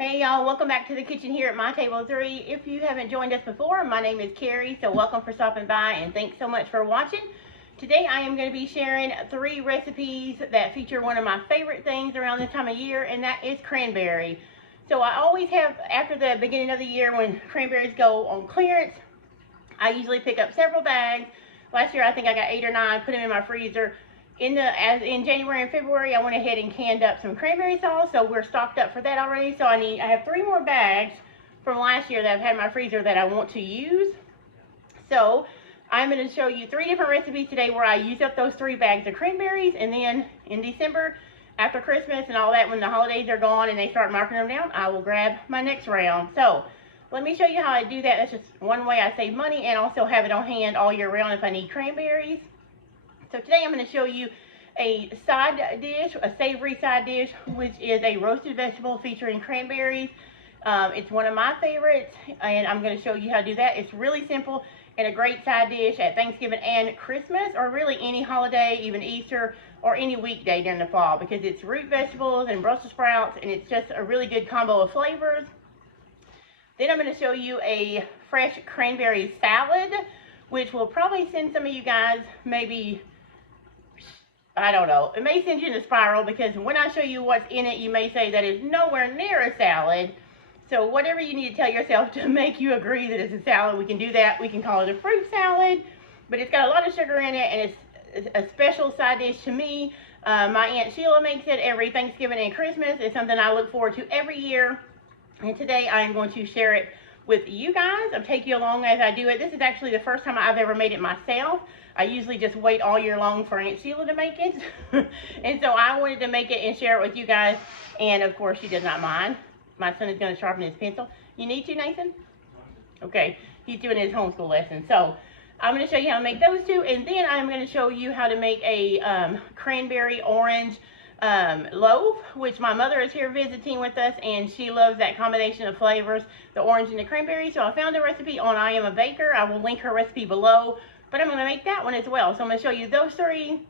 Hey y'all, welcome back to the kitchen here at My Table 3. If you haven't joined us before, my name is Carrie, so welcome for stopping by and thanks so much for watching. Today I am going to be sharing 3 recipes that feature one of my favorite things around this time of year, and that is cranberry. So I always have, after the beginning of the year when cranberries go on clearance, I usually pick up several bags. Last year I think I got 8 or 9, put them in my freezer. In January and February, I went ahead and canned up some cranberry sauce, so we're stocked up for that already. So I have 3 more bags from last year that I've had in my freezer that I want to use. So I'm going to show you 3 different recipes today where I use up those 3 bags of cranberries, and then in December, after Christmas and all that, when the holidays are gone and they start marking them down, I will grab my next round. So let me show you how I do that. That's just one way I save money and also have it on hand all year round if I need cranberries. So today I'm going to show you a side dish, a savory side dish, which is a roasted vegetable featuring cranberries. It's one of my favorites, and I'm going to show you how to do that. It's really simple and a great side dish at Thanksgiving and Christmas, or really any holiday, even Easter, or any weekday during the fall, because it's root vegetables and Brussels sprouts, and it's just a really good combo of flavors. Then I'm going to show you a fresh cranberry salad, which will probably send some of you guys maybe, I don't know, it may send you in a spiral, because when I show you what's in it, you may say that is nowhere near a salad. So whatever you need to tell yourself to make you agree that it's a salad, we can do that. We can call it a fruit salad, but it's got a lot of sugar in it, and it's a special side dish to me. My Aunt Sheila makes it every Thanksgiving and Christmas. It's something I look forward to every year, and today I am going to share it with you guys. I'll take you along as I do it. This is actually the first time I've ever made it myself. I usually just wait all year long for Aunt Sheila to make it. And so I wanted to make it and share it with you guys. And of course, she does not mind. My son is going to sharpen his pencil. You need to, Nathan? Okay, he's doing his homeschool lesson. So I'm going to show you how to make those 2. And then I'm going to show you how to make a cranberry orange loaf, which my mother is here visiting with us, and she loves that combination of flavors, the orange and the cranberry. So I found a recipe on I Am a Baker. I will link her recipe below, but I'm going to make that one as well. So I'm going to show you those 3,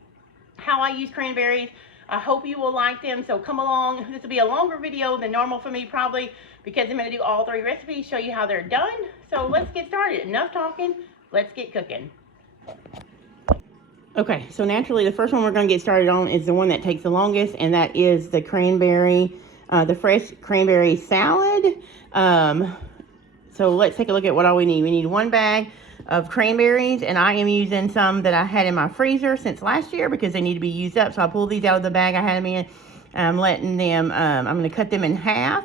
how I use cranberries. I hope you will like them, so come along. This will be a longer video than normal for me probably, because I'm going to do all 3 recipes, show you how they're done. So let's get started. Enough talking, let's get cooking. Okay, so naturally the first one we're going to get started on is the one that takes the longest, and that is the cranberry, the fresh cranberry salad. So let's take a look at what all we need. We need 1 bag of cranberries, and I am using some that I had in my freezer since last year because they need to be used up. So I pulled these out of the bag I had them in. I'm letting them, I'm going to cut them in half.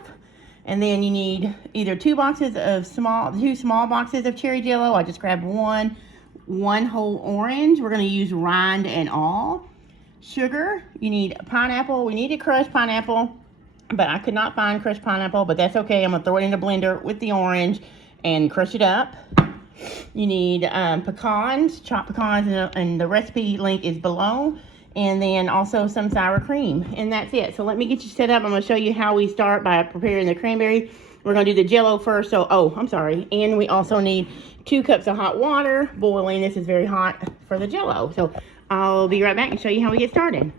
And then you need either 2 small boxes of cherry jello. I just grabbed one whole orange. We're going to use rind and all. Sugar. You need pineapple. We need a crushed pineapple, but I could not find crushed pineapple, but that's okay. I'm going to throw it in the blender with the orange and crush it up. You need pecans, chopped pecans, and the recipe link is below. And then also some sour cream, and that's it. So let me get you set up. I'm going to show you how we start by preparing the cranberries. We're going to do the jello first. So, I'm sorry. And we also need 2 cups of hot water boiling. This is very hot for the jello. So I'll be right back and show you how we get started.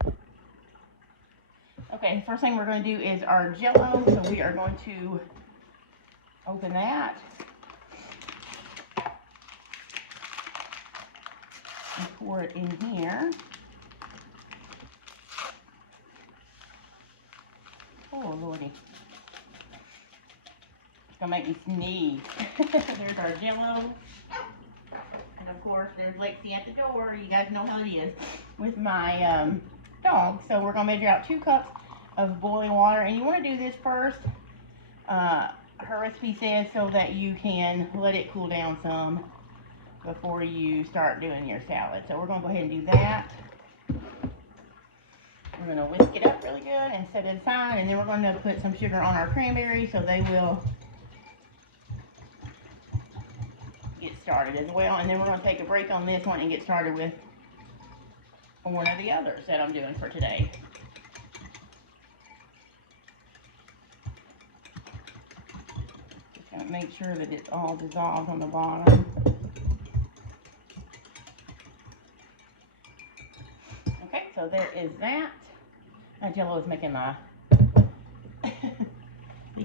Okay, first thing we're going to do is our jello. So we are going to open that and pour it in here. Oh, Lordy. It's going to make me sneeze. There's our jello. And of course, there's Lexi at the door. You guys know how it is with my dog. So we're going to measure out 2 cups of boiling water. And you want to do this first, her recipe says, so that you can let it cool down some before you start doing your salad. So we're going to go ahead and do that. We're going to whisk it up really good and set it aside, and then we're going to put some sugar on our cranberries so they will get started as well. And then we're going to take a break on this one and get started with one of the others that I'm doing for today. Just going to make sure that it's all dissolved on the bottom. Okay, so there is that. My jello is making my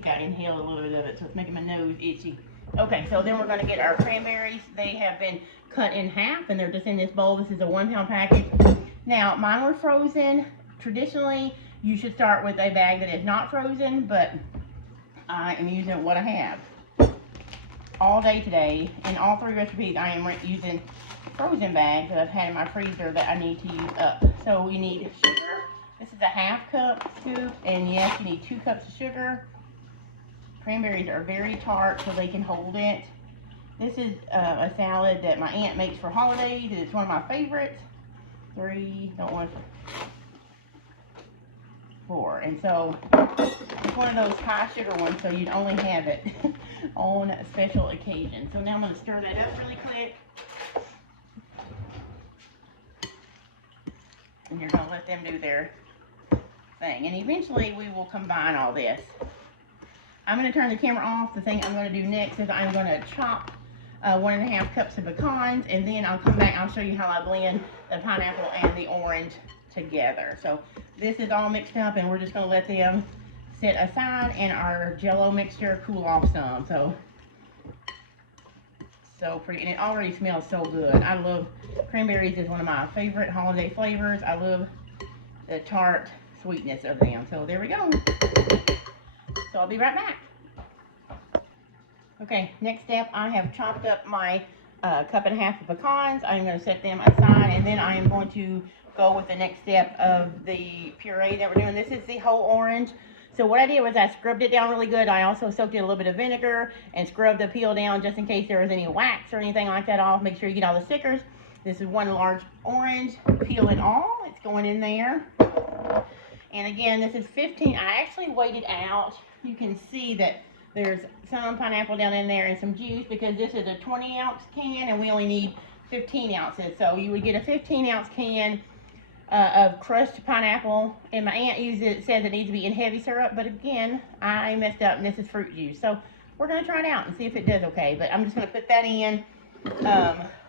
think I inhaled a little bit of it, so it's making my nose itchy. Okay, so then we're going to get our cranberries. They have been cut in half, and they're just in this bowl. This is a 1 pound package. Now, mine were frozen. Traditionally, you should start with a bag that is not frozen, but I am using what I have all day today. In all 3 recipes, I am using frozen bags that I've had in my freezer that I need to use up. So we need sugar. This is a 1/2 cup scoop, and yes, you need 2 cups of sugar. Cranberries are very tart, so they can hold it. This is a salad that my aunt makes for holidays, and it's one of my favorites. 3, don't want 4, and so it's one of those high sugar ones, so you'd only have it on special occasions. So now I'm going to stir that up really quick. And you're going to let them do their thing. And eventually we will combine all this. I'm going to turn the camera off. The thing I'm going to do next is I'm going to chop 1.5 cups of pecans, and then I'll come back. I'll show you how I blend the pineapple and the orange together. So this is all mixed up, and we're just going to let them sit aside and our Jello mixture cool off some. So pretty, and it already smells so good. I love cranberries. Is one of my favorite holiday flavors. I love the tart sweetness of them. So there we go. So I'll be right back. Okay, next step, I have chopped up my 1.5 cups of pecans. I'm going to set them aside, and then I am going to go with the next step of the puree that we're doing. This is the whole orange. So what I did was I scrubbed it down really good. I also soaked it in a little bit of vinegar and scrubbed the peel down just in case there was any wax or anything like that off. Make sure you get all the stickers. This is 1 large orange, peel it all. It's going in there. And again, this is 15. I actually weighed it out. You can see that there's some pineapple down in there and some juice, because this is a 20-ounce can and we only need 15 ounces. So you would get a 15-ounce can of crushed pineapple, and my aunt says it needs to be in heavy syrup, but again, I messed up and this is fruit juice. So we're going to try it out and see if it does okay. But I'm just going to put that in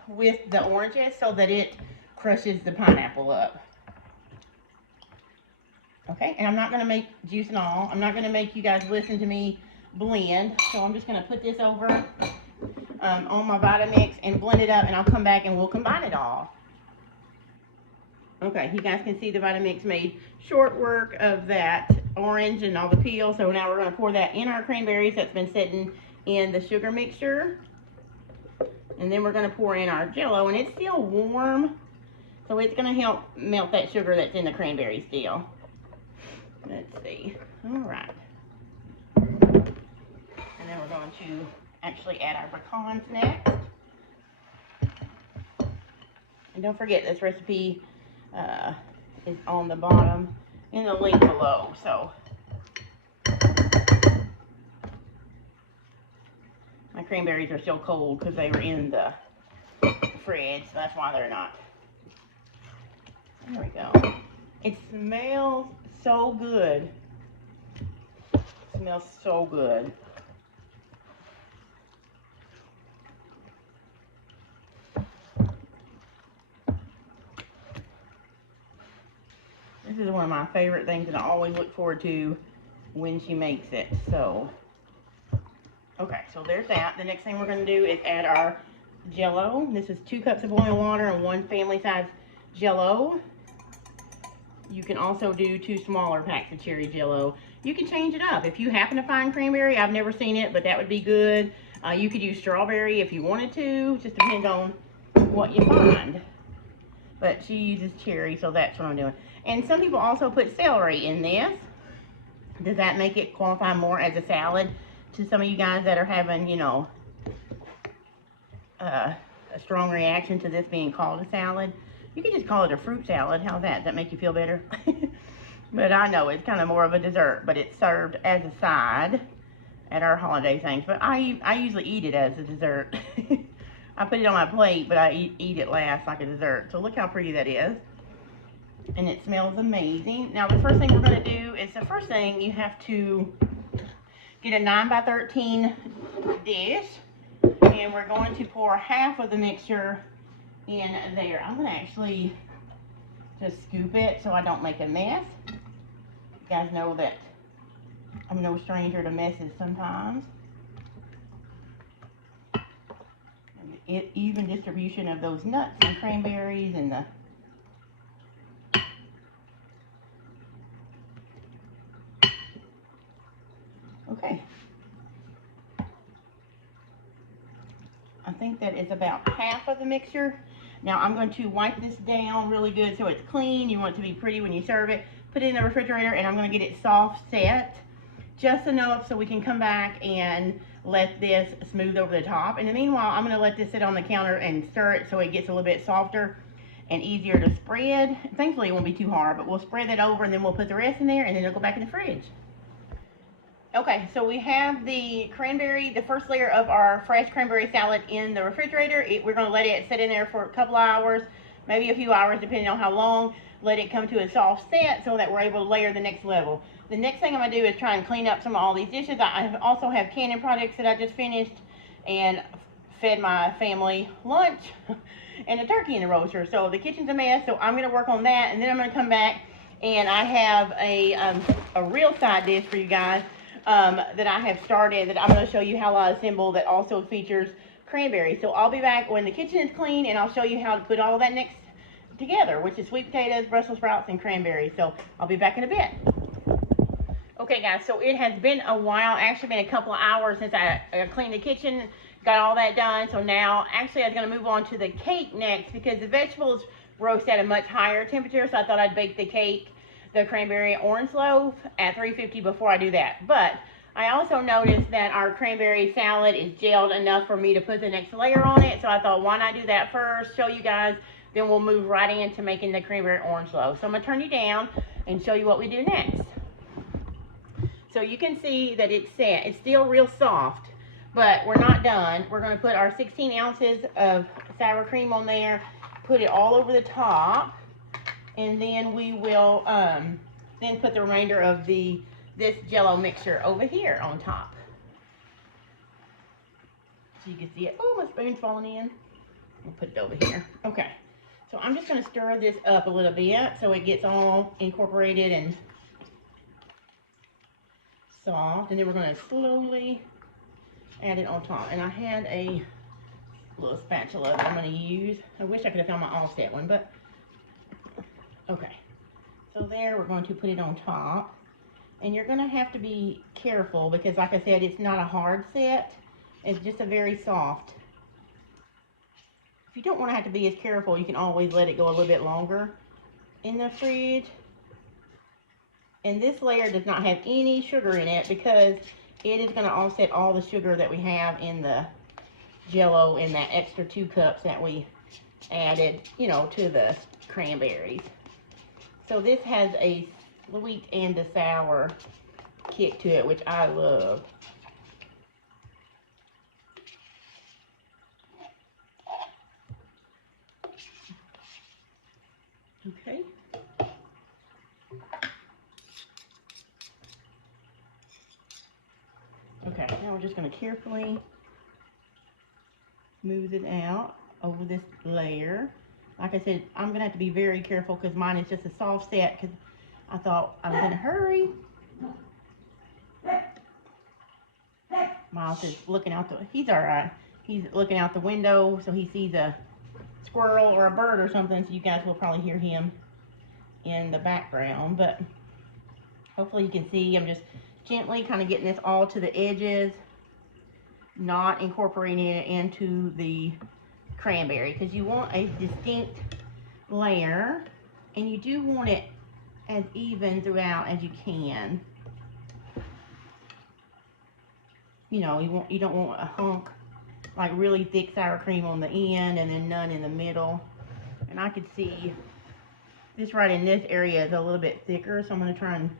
with the oranges so that it crushes the pineapple up. Okay, and I'm not going to make juice and all. I'm not going to make you guys listen to me blend. So I'm just going to put this over on my Vitamix and blend it up, and I'll come back and we'll combine it all. Okay, you guys can see the Vitamix made short work of that orange and all the peel. So now we're going to pour that in our cranberries that's been sitting in the sugar mixture. And then we're going to pour in our Jello, and it's still warm. So it's going to help melt that sugar that's in the cranberry still. Let's see. All right. And then we're going to actually add our pecans next. And don't forget, this recipe is on the bottom in the link below. So my cranberries are still cold because they were in the fridge, so that's why they're not. There we go. It smells so good. It smells so good. This is one of my favorite things that I always look forward to when she makes it. So, okay, so there's that. The next thing we're going to do is add our Jello. This is 2 cups of boiling water and 1 family size Jello. You can also do 2 smaller packs of cherry Jello. You can change it up. If you happen to find cranberry, I've never seen it, but that would be good. You could use strawberry if you wanted to. Just depends on what you find. But she uses cherry, so that's what I'm doing. And some people also put celery in this. Does that make it qualify more as a salad to some of you guys that are having, you know, a strong reaction to this being called a salad? You can just call it a fruit salad. How's that? Does that make you feel better? But I know it's kind of more of a dessert, but it's served as a side at our holiday things. But I usually eat it as a dessert. I put it on my plate, but I eat it last like a dessert. So look how pretty that is. And it smells amazing. Now the first thing we're going to do is, the first thing you have to get a 9 by 13 dish. And we're going to pour half of the mixture in there. I'm going to actually just scoop it so I don't make a mess. You guys know that I'm no stranger to messes sometimes. And even distribution of those nuts and cranberries and the okay. I think that is about half of the mixture. Now I'm going to wipe this down really good so it's clean. You want it to be pretty when you serve it. Put it in the refrigerator, and I'm going to get it soft set just enough so we can come back and let this smooth over the top. In the meanwhile, I'm going to let this sit on the counter and stir it so it gets a little bit softer and easier to spread. Thankfully, it won't be too hard, but we'll spread that over and then we'll put the rest in there and then it'll go back in the fridge. Okay, so we have the cranberry, the first layer of our fresh cranberry salad in the refrigerator. We're going to let it sit in there for a couple hours, maybe a few hours depending on how long. Let it come to a soft set so that we're able to layer the next level. The next thing I'm going to do is try and clean up some of all these dishes. I also have canning products that I just finished and fed my family lunch and a turkey in the roaster. So the kitchen's a mess, so I'm going to work on that, and then I'm going to come back and I have a real side dish for you guys. That I have started that I'm going to show you how I assemble that also features cranberry. So I'll be back when the kitchen is clean and I'll show you how to put all that next together, which is sweet potatoes, Brussels sprouts, and cranberry. So I'll be back in a bit. Okay guys, so it has been a while, actually been a couple of hours since I cleaned the kitchen, got all that done. So now actually I was going to move on to the cake next because the vegetables roast at a much higher temperature, so I thought I'd bake the cake, the cranberry orange loaf, at 350 before I do that. But I also noticed that our cranberry salad is gelled enough for me to put the next layer on it. So I thought, why not do that first, show you guys, then we'll move right into making the cranberry orange loaf. So I'm gonna turn you down and show you what we do next. So you can see that it's set. It's still real soft, but we're not done. We're gonna put our 16 ounces of sour cream on there, put it all over the top, and then we will then put the remainder of this Jello mixture over here on top. So you can see it. Oh, my spoon's falling in. We'll put it over here. Okay, so I'm just going to stir this up a little bit so it gets all incorporated and soft, and then we're going to slowly add it on top. And I had a little spatula that I'm going to use. I wish I could have found my offset one, but okay. So there, we're going to put it on top. And you're going to have to be careful because, like I said, it's not a hard set. It's just a very soft. If you don't want to have to be as careful, you can always let it go a little bit longer in the fridge. And this layer does not have any sugar in it because it is going to offset all the sugar that we have in the Jello and that extra 2 cups that we added, you know, to the cranberries. So this has a sweet and a sour kick to it, which I love. Okay. Okay, now we're just going to carefully smooth it out over this layer. Like I said, I'm going to have to be very careful because mine is just a soft set because I thought I was in a hurry. Miles is looking out he's all right. He's looking out the window so he sees a squirrel or a bird or something, so you guys will probably hear him in the background. But hopefully you can see I'm just gently kind of getting this all to the edges, not incorporating it into the cranberry because you want a distinct layer and you do want it as even throughout as you can. You know, you don't want a hunk, like really thick sour cream on the end and then none in the middle. And I could see this right in this area is a little bit thicker, so I'm going to try and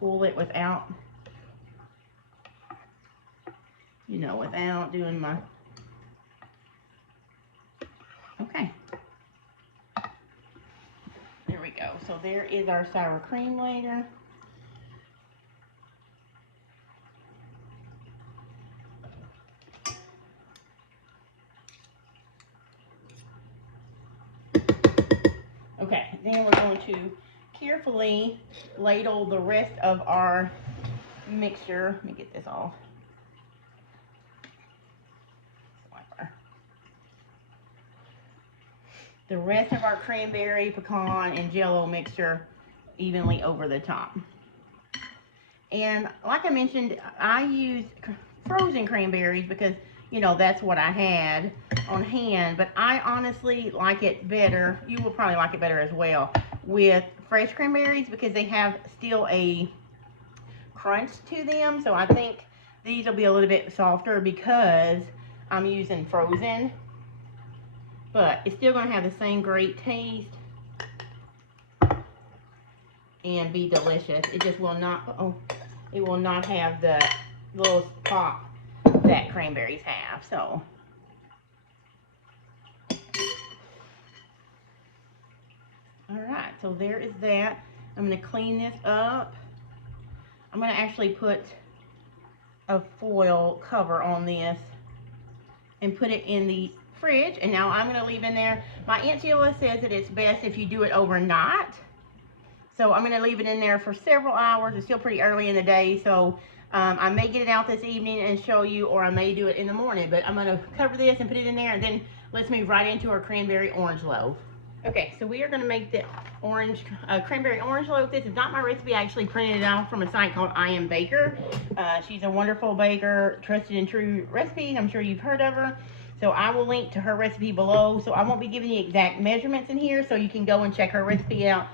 pull it without, you know, without doing my, okay. There we go. So there is our sour cream layer. Okay, then we're going to carefully ladle the rest of our mixture. Let me get this off. The rest of our cranberry, pecan, and jello mixture evenly over the top. And like I mentioned, I use frozen cranberries because, you know, that's what I had on hand. But I honestly like it better. You will probably like it better as well with fresh cranberries because they have still a crunch to them. So I think these will be a little bit softer because I'm using frozen. But it's still going to have the same great taste and be delicious. It just will not, it will not have the little pop that cranberries have. So, alright, so there is that. I'm going to clean this up. I'm going to actually put a foil cover on this and put it in the fridge, and now I'm going to leave in there. My Aunt Sheila says that it's best if you do it overnight, so I'm going to leave it in there for several hours. It's still pretty early in the day, so I may get it out this evening and show you, or I may do it in the morning, but I'm going to cover this and put it in there, and then let's move right into our cranberry orange loaf. Okay, so we are going to make the cranberry orange loaf. This is not my recipe. I actually printed it out from a site called I Am Baker. She's a wonderful baker, trusted and true recipes. I'm sure you've heard of her. So I will link to her recipe below. So I won't be giving you exact measurements in here, so you can go and check her recipe out,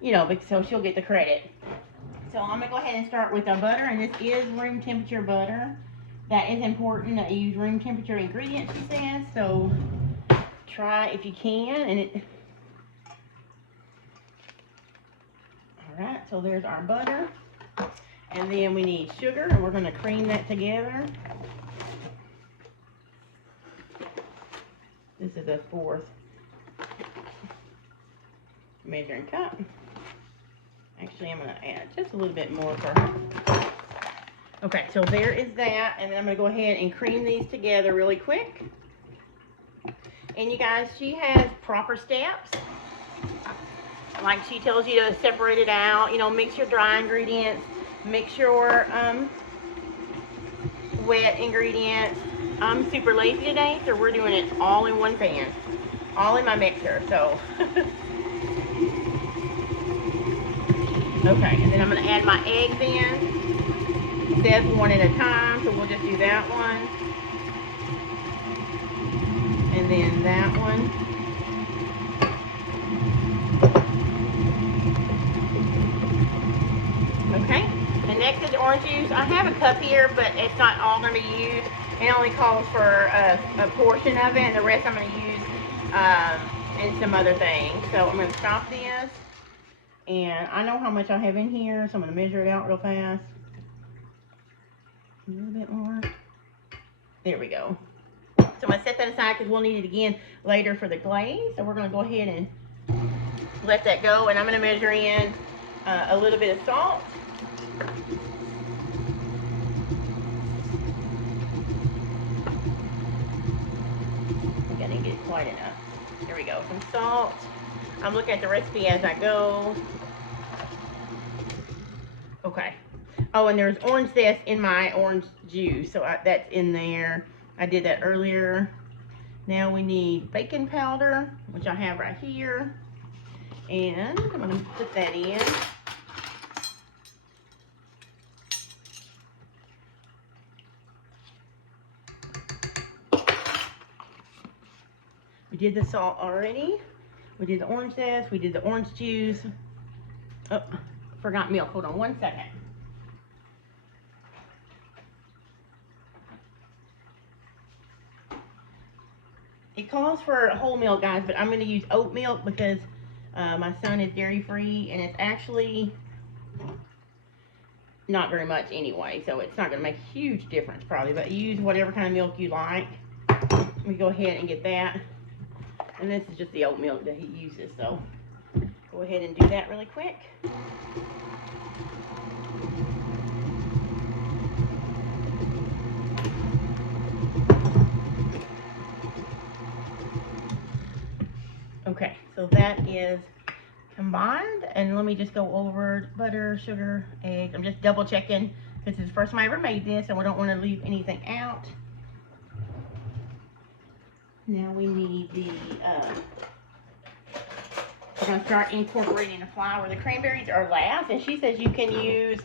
you know, so she'll get the credit. So I'm going to go ahead and start with the butter, and this is room temperature butter. That is important that you use room temperature ingredients, she says. So try if you can. And Alright, so there's our butter. And then we need sugar, and we're going to cream that together. This is a 1/4 measuring cup. Actually, I'm going to add just a little bit more for her. Okay, so there is that, and then I'm going to go ahead and cream these together really quick. And you guys, she has proper steps. Like she tells you to separate it out, you know, mix your dry ingredients, mix your wet ingredients. I'm super lazy today, so we're doing it all in one pan, all in my mixer, so. Okay, and then I'm going to add my eggs in. It says one at a time, so we'll just do that one. And then that one. Okay, and next is orange juice. I have a cup here, but it's not all going to be used. It only calls for a portion of it, and the rest I'm going to use in some other things. So I'm going to stop this, and I know how much I have in here, so I'm going to measure it out real fast. A little bit more. There we go. So I'm going to set that aside because we'll need it again later for the glaze. So we're going to go ahead and let that go, and I'm going to measure in a little bit of salt. I didn't get it quite enough. There we go. Some salt. I'm looking at the recipe as I go. Okay. Oh, and there's orange zest in my orange juice, so that's in there. I did that earlier. Now we need baking powder, which I have right here. And I'm going to put that in. We did the salt already. We did the orange zest. We did the orange juice. Oh, forgot milk. Hold on one second. It calls for whole milk, guys, but I'm going to use oat milk because my son is dairy free, and it's actually not very much anyway, so it's not going to make a huge difference probably, but use whatever kind of milk you like. Let me go ahead and get that. And this is just the oat milk that he uses, so go ahead and do that really quick. Okay, so that is combined, and let me just go over butter, sugar, eggs. I'm just double checking This is the first time I ever made this, so I don't want to leave anything out. Now we need the, we're going to start incorporating the flour. The cranberries are last, and she says you can use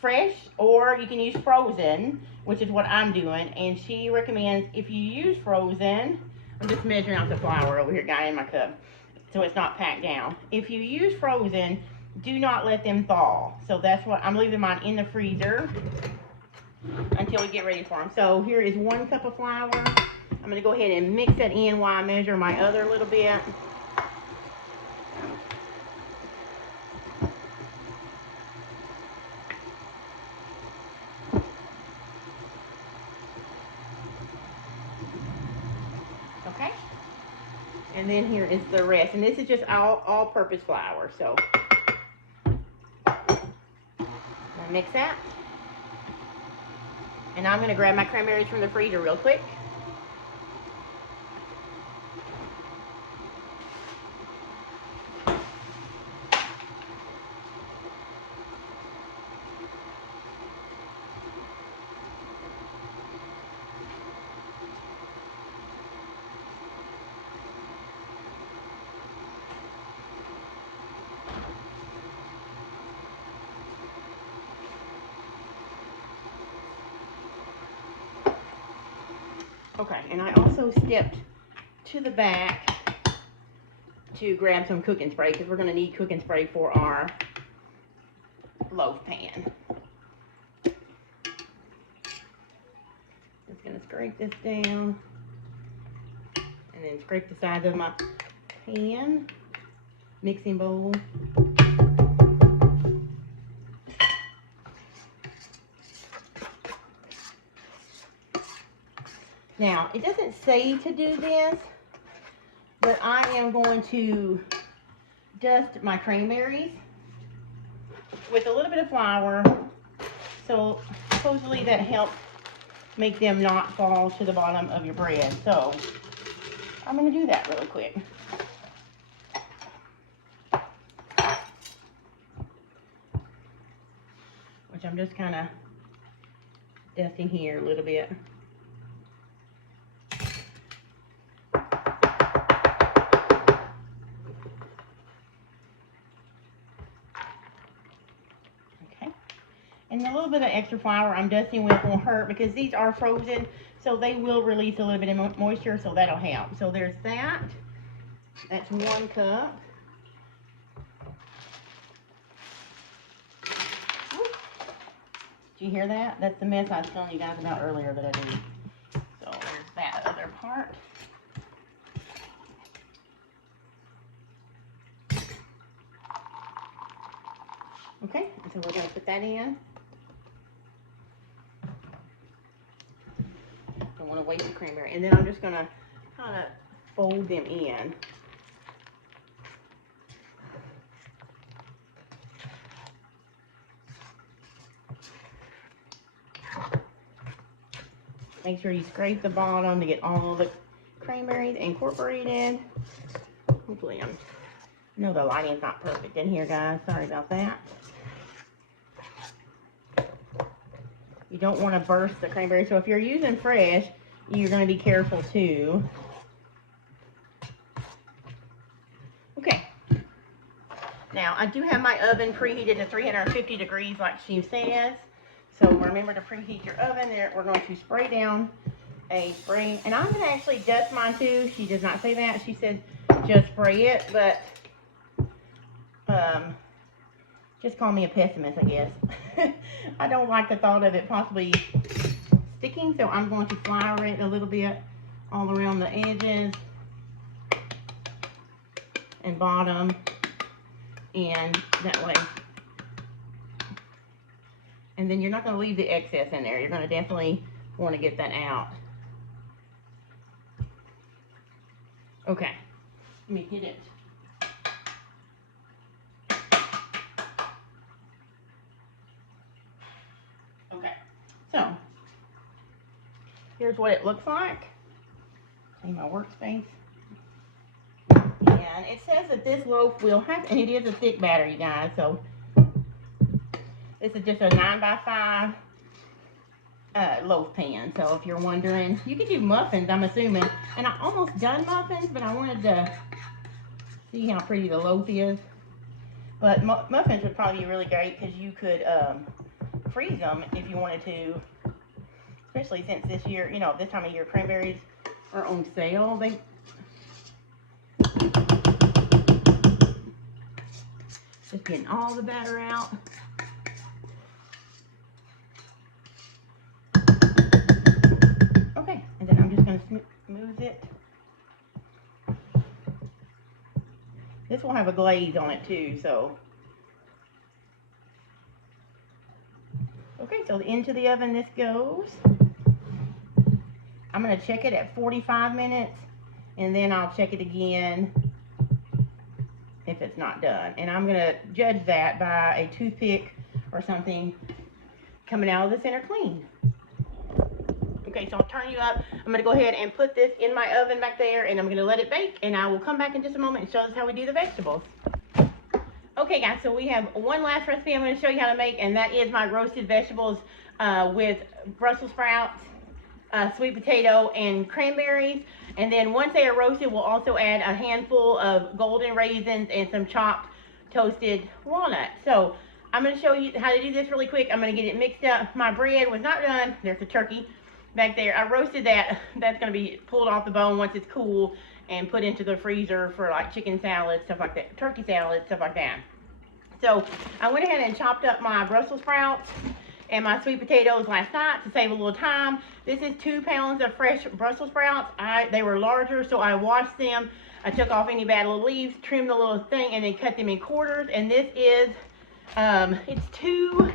fresh or you can use frozen, which is what I'm doing. And she recommends if you use frozen, I'm just measuring out the flour over here, guys, in my cup, so it's not packed down. If you use frozen, do not let them thaw. So that's what I'm leaving mine in the freezer until we get ready for them. So here is 1 cup of flour. I'm going to go ahead and mix that in while I measure my other little bit. Okay. And then here is the rest. And this is just all-purpose flour. So I'll mix that. And I'm going to grab my cranberries from the freezer real quick. Okay, and I also stepped to the back to grab some cooking spray because we're going to need cooking spray for our loaf pan. Just going to scrape this down and then scrape the sides of my pan, mixing bowl. Now, it doesn't say to do this, but I am going to dust my cranberries with a little bit of flour, so supposedly that helps make them not fall to the bottom of your bread. So I'm going to do that really quick. Which I'm just kind of dusting here a little bit. And a little bit of extra flour I'm dusting with won't hurt because these are frozen, so they will release a little bit of moisture, so that'll help. So there's that. That's 1 cup. Did you hear that? That's the mess I was telling you guys about earlier that I did. So there's that other part. Okay, so we're going to put that in. Don't want to waste the cranberry. And then I'm just going to kind of fold them in. Make sure you scrape the bottom to get all the cranberries incorporated. Hopefully I know the lighting's not perfect in here, guys. Sorry about that. You don't want to burst the cranberry. So if you're using fresh, you're going to be careful too. Okay. Now, I do have my oven preheated to 350 degrees like she says. So remember to preheat your oven. There, we're going to spray down a spray. And I'm going to actually dust mine too. She does not say that. She said just spray it. But just call me a pessimist, I guess. I don't like the thought of it possibly sticking, so I'm going to flour it a little bit all around the edges and bottom, and that way. And then you're not going to leave the excess in there. You're going to definitely want to get that out. Okay, let me hit it. So, here's what it looks like in my workspace. And it says that this loaf will have, and it is a thick batter, you guys, so This is just a 9x5 loaf pan. So if you're wondering, you could do muffins, I'm assuming. And I almost done muffins, but I wanted to see how pretty the loaf is. But muffins would probably be really great because you could freeze them if you wanted to. Especially since this year, you know, this time of year, cranberries are on sale. Just getting all the batter out. Okay, and then I'm just going to smooth it. This will have a glaze on it too, so. Okay, so into the oven this goes. I'm going to check it at 45 minutes, and then I'll check it again if it's not done. And I'm going to judge that by a toothpick or something coming out of the center clean. Okay, so I'll turn you up. I'm going to go ahead and put this in my oven back there, and I'm going to let it bake, and I will come back in just a moment and show us how we do the vegetables. Okay guys, so we have one last recipe I'm going to show you how to make, and that is my roasted vegetables with Brussels sprouts, sweet potato, and cranberries. And then once they are roasted, we'll also add a handful of golden raisins and some chopped toasted walnuts. So I'm going to show you how to do this really quick. I'm going to get it mixed up. My bread was not done. There's a turkey back there. I roasted that. That's going to be pulled off the bone once it's cool and put into the freezer for like chicken salad, stuff like that, turkey salad, stuff like that. So I went ahead and chopped up my Brussels sprouts and my sweet potatoes last night to save a little time. This is 2 pounds of fresh Brussels sprouts. They were larger, so I washed them. I took off any bad little leaves, trimmed the little thing, and then cut them in quarters. And this is, it's 2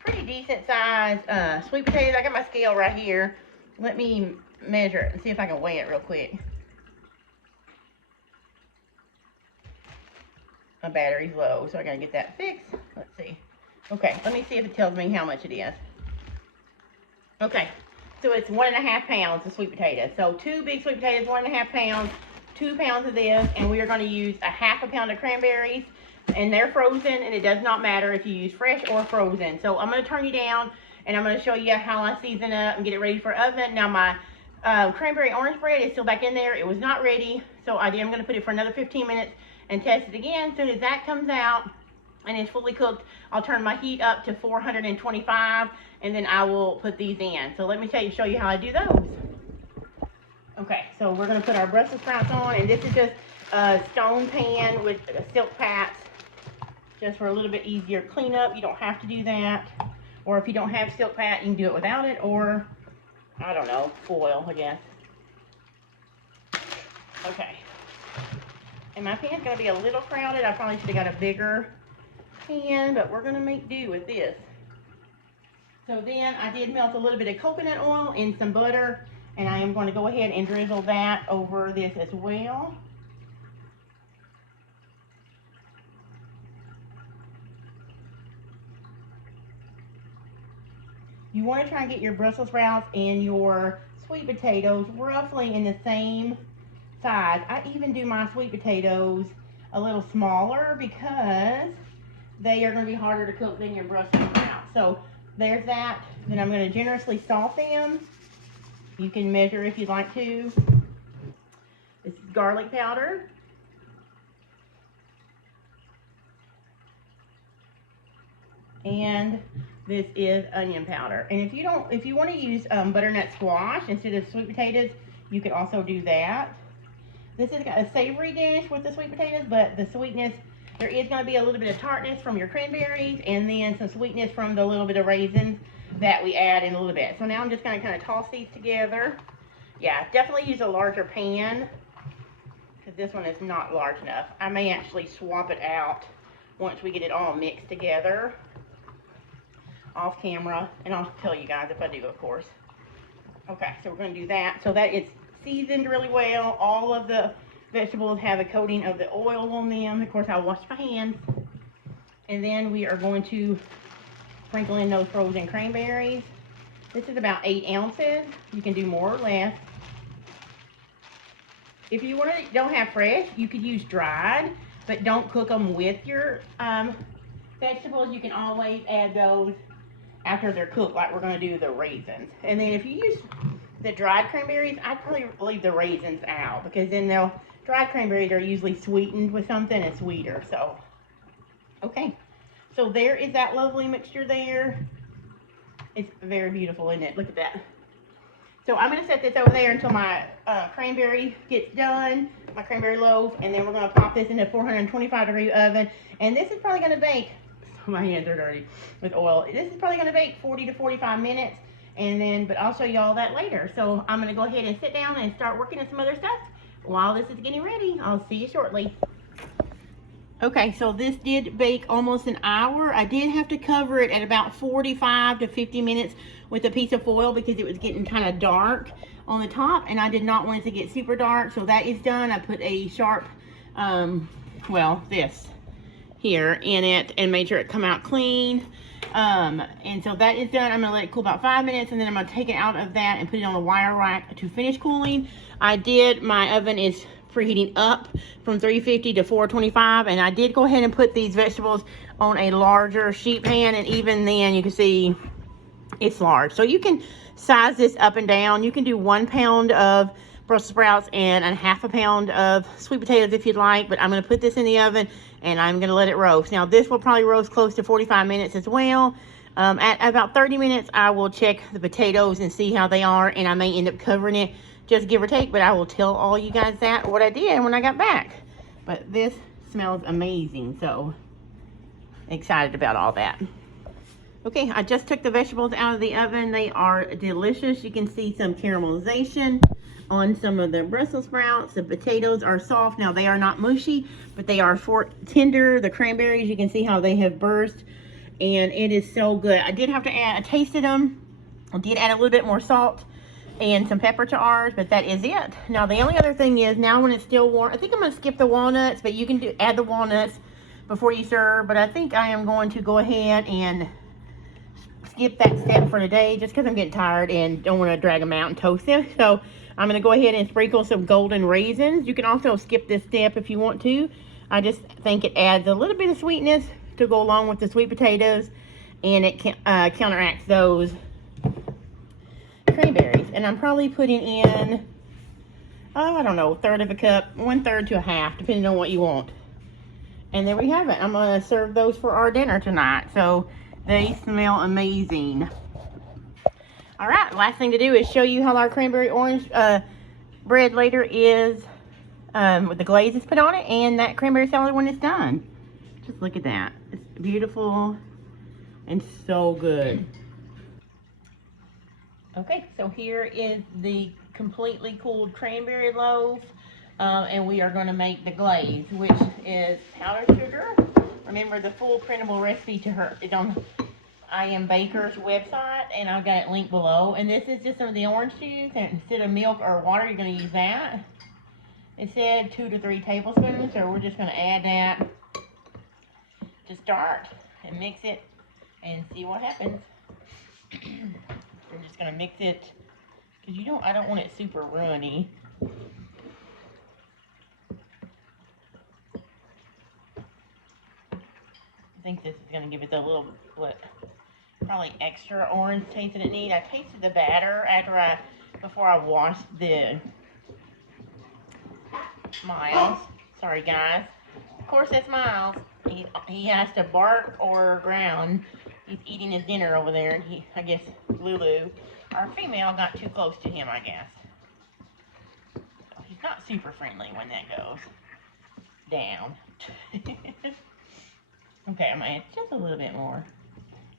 pretty decent sized sweet potatoes. I got my scale right here. Let me measure it and see if I can weigh it real quick. My battery's low, so I gotta get that fixed. Let's see. Okay, let me see if it tells me how much it is. Okay, so it's 1.5 pounds of sweet potatoes. So 2 big sweet potatoes, 1.5 pounds, 2 pounds of this, and we are going to use a 1/2 pound of cranberries, and they're frozen, and it does not matter if you use fresh or frozen. So I'm going to turn you down, and I'm going to show you how I season up and get it ready for oven. Now my cranberry orange bread is still back in there. It was not ready, so I'm going to put it for another 15 minutes and test it again. As soon as that comes out and it's fully cooked, I'll turn my heat up to 425, and then I will put these in. So let me show you how I do those. Okay, so we're going to put our Brussels sprouts on, and this is just a stone pan with silk pads, just for a little bit easier cleanup. You don't have to do that, or if you don't have silk pad, you can do it without it, or I don't know, foil, I guess. Okay. And my pan's going to be a little crowded. I probably should have got a bigger pan, but we're going to make do with this. So then I did melt a little bit of coconut oil and some butter, and I am going to go ahead and drizzle that over this as well. You want to try and get your Brussels sprouts and your sweet potatoes roughly in the same size. I even do my sweet potatoes a little smaller because they are going to be harder to cook than your Brussels sprouts. So there's that. Then I'm going to generously salt them. You can measure if you'd like to. This is garlic powder. And this is onion powder. And if you want to use butternut squash instead of sweet potatoes, you could also do that. This is a savory dish with the sweet potatoes, but the sweetness, there is going to be a little bit of tartness from your cranberries, and then some sweetness from the little bit of raisins that we add in a little bit. So now I'm just going to kind of toss these together. Yeah, definitely use a larger pan, because this one is not large enough. I may actually swap it out once we get it all mixed together off camera, and I'll tell you guys if I do, of course. Okay, so we're going to do that so that it's seasoned really well. All of the vegetables have a coating of the oil on them. Of course, I'll wash my hands. And then we are going to sprinkle in those frozen cranberries. This is about 8 ounces. You can do more or less. If you don't have fresh, you could use dried, but don't cook them with your vegetables, you can always add those after they're cooked, like we're going to do the raisins. And then if you use the dried cranberries, I'd probably leave the raisins out, because then dried cranberries are usually sweetened with something and sweeter. So, okay. So there is that lovely mixture there. It's very beautiful, isn't it? Look at that. So I'm going to set this over there until my cranberry gets done, my cranberry loaf, and then we're going to pop this in a 425-degree oven. And this is probably going to bake, my hands are dirty with oil. This is probably going to bake 40 to 45 minutes, and then, but I'll show you all that later. So I'm going to go ahead and sit down and start working on some other stuff while this is getting ready. I'll see you shortly. Okay, so this did bake almost an hour. I did have to cover it at about 45 to 50 minutes with a piece of foil because it was getting kind of dark on the top, and I did not want it to get super dark. So that is done. I put a sharp, this here in it and made sure it come out clean. And so that is done. I'm gonna let it cool about 5 minutes, and then I'm gonna take it out of that and put it on a wire rack to finish cooling. My oven is preheating up from 350 to 425, and I did go ahead and put these vegetables on a larger sheet pan, and even then you can see it's large. So you can size this up and down. You can do 1 pound of Brussels sprouts and a half a pound of sweet potatoes if you'd like, but I'm going to put this in the oven and I'm going to let it roast. Now this will probably roast close to 45 minutes as well. At about 30 minutes I will check the potatoes and see how they are, and I may end up covering it, just give or take, but I will tell all you guys what I did when I got back. But this smells amazing, so excited about all that. Okay, I just took the vegetables out of the oven. They are delicious. You can see some caramelization on some of the Brussels sprouts. The potatoes are soft. Now they are not mushy, but they are tender. The cranberries, you can see how they have burst, and it is so good. I did have to add, I tasted them. I did add a little bit more salt and some pepper to ours, but that is it. Now the only other thing is, now when it's still warm, I think I'm going to skip the walnuts, but you can add the walnuts before you serve. But I think I am going to go ahead and skip that step for today, just because I'm getting tired and don't want to drag them out and toast them. So I'm going to go ahead and sprinkle some golden raisins. You can also skip this step if you want to. I just think it adds a little bit of sweetness to go along with the sweet potatoes, and it counteracts those cranberries. And I'm probably putting in, I don't know, 1/3 of a cup, 1/3 to a half, depending on what you want. And there we have it. I'm going to serve those for our dinner tonight. So they smell amazing. All right, last thing to do is show you how our cranberry orange bread later is, with the glaze is put on it, and that cranberry salad when it's done. Just look at that. It's beautiful and so good. Okay, so here is the completely cooled cranberry loaf, and we are going to make the glaze, which is powdered sugar. Remember, the full printable recipe is on I Am Baker's website, and I've got it linked below. And this is just some of the orange juice, and instead of milk or water, you're going to use that. It said 2 to 3 tablespoons, so we're just going to add that to start and mix it and see what happens. We're just going to mix it, because I don't want it super runny. I think this is going to give it a little, probably extra orange taste that it needs. I tasted the batter before I washed the Miles. Sorry guys. Of course that's Miles. He has to bark or ground. He's eating his dinner over there, and I guess Lulu, our female, got too close to him, I guess. So he's not super friendly when that goes down. Okay, I'm gonna add just a little bit more.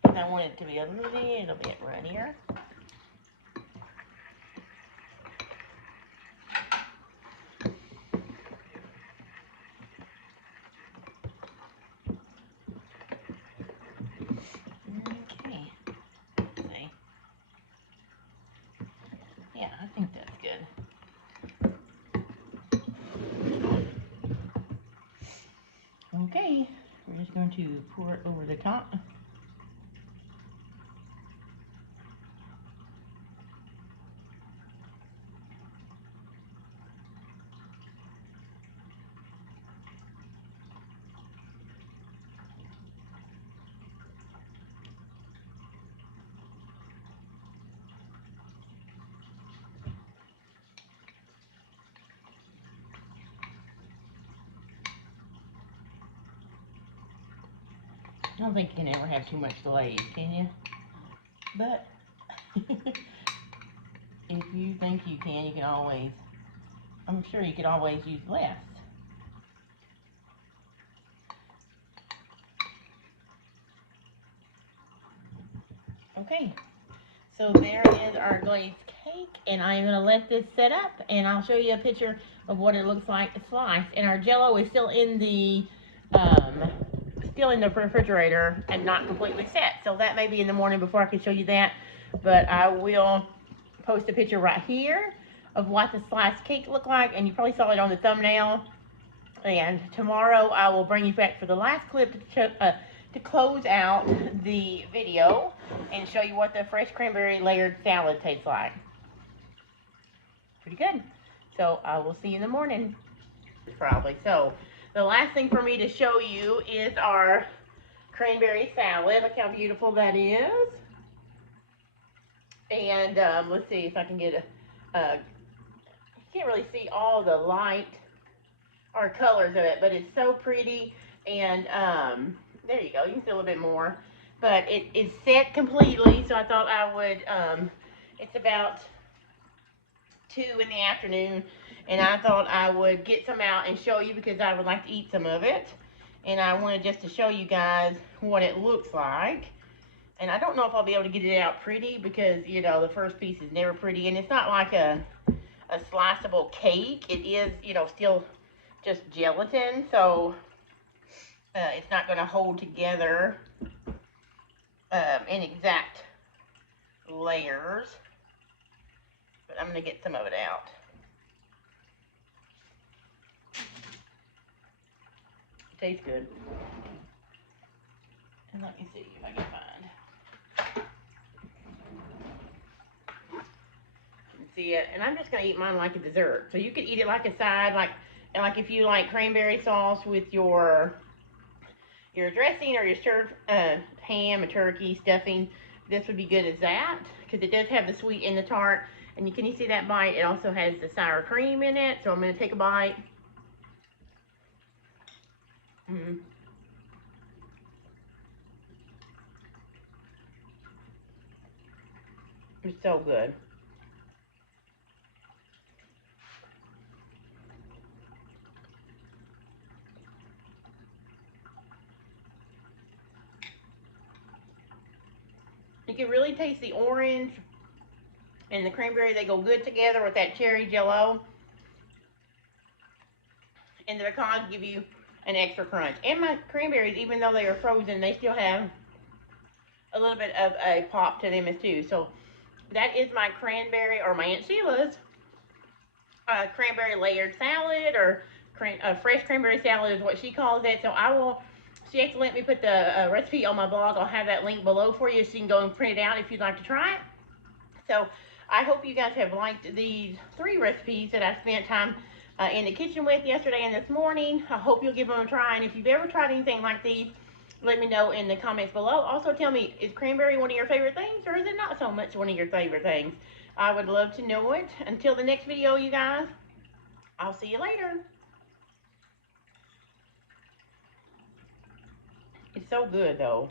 I want it to be a little bit runnier. Okay. Let's see. Yeah, I think that's good. Okay, we're just going to pour it over the top. don't think you can ever have too much glaze, can you? But if you think you can always, I'm sure you could always use less. Okay, so there is our glazed cake, and I'm going to let this set up, and I'll show you a picture of what it looks like sliced. And our Jell-O is still in the refrigerator and not completely set, so that may be in the morning before I can show you that. But I will post a picture right here of what the sliced cake looked like, and you probably saw it on the thumbnail. And tomorrow I will bring you back for the last clip to close out the video and show you what the fresh cranberry layered salad tastes like. Pretty good. So I will see you in the morning. Probably. So the last thing for me to show you is our cranberry salad. Look how beautiful that is. And let's see if I can get you can't really see all the light or colors of it, but it's so pretty. And there you go, you can see a little bit more, but it is set completely. So I thought I would it's about 2 in the afternoon, and I thought I would get some out and show you because I would like to eat some of it, and I wanted just to show you guys what it looks like. And I don't know if I'll be able to get it out pretty because, you know, the first piece is never pretty, and it's not like a sliceable cake. It is, you know, still just gelatin, so it's not going to hold together in exact layers, but I'm going to get some of it out. It tastes good. And let me see if I can find. You can see it, and I'm just going to eat mine like a dessert. So you could eat it like a side, like if you like cranberry sauce with your dressing or your served ham, a turkey, stuffing. This would be good as that because it does have the sweet and the tart. And can you see that bite? It also has the sour cream in it. So I'm going to take a bite. It's so good. You can really taste the orange and the cranberry. They go good together with that cherry Jell-O. And the pecans give you an extra crunch. And my cranberries, even though they are frozen, they still have a little bit of a pop to them as too. So that is my cranberry, or my Aunt Sheila's cranberry layered salad, or fresh cranberry salad is what she calls it. So she actually let me put the recipe on my blog. I'll have that link below for you so you can go and print it out if you'd like to try it. So I hope you guys have liked these 3 recipes that I spent time in the kitchen with yesterday and this morning. I hope you'll give them a try. And if you've ever tried anything like these, let me know in the comments below. Also tell me, is cranberry one of your favorite things, or is it not so much one of your favorite things? I would love to know it. Until the next video, you guys, I'll see you later. It's so good though.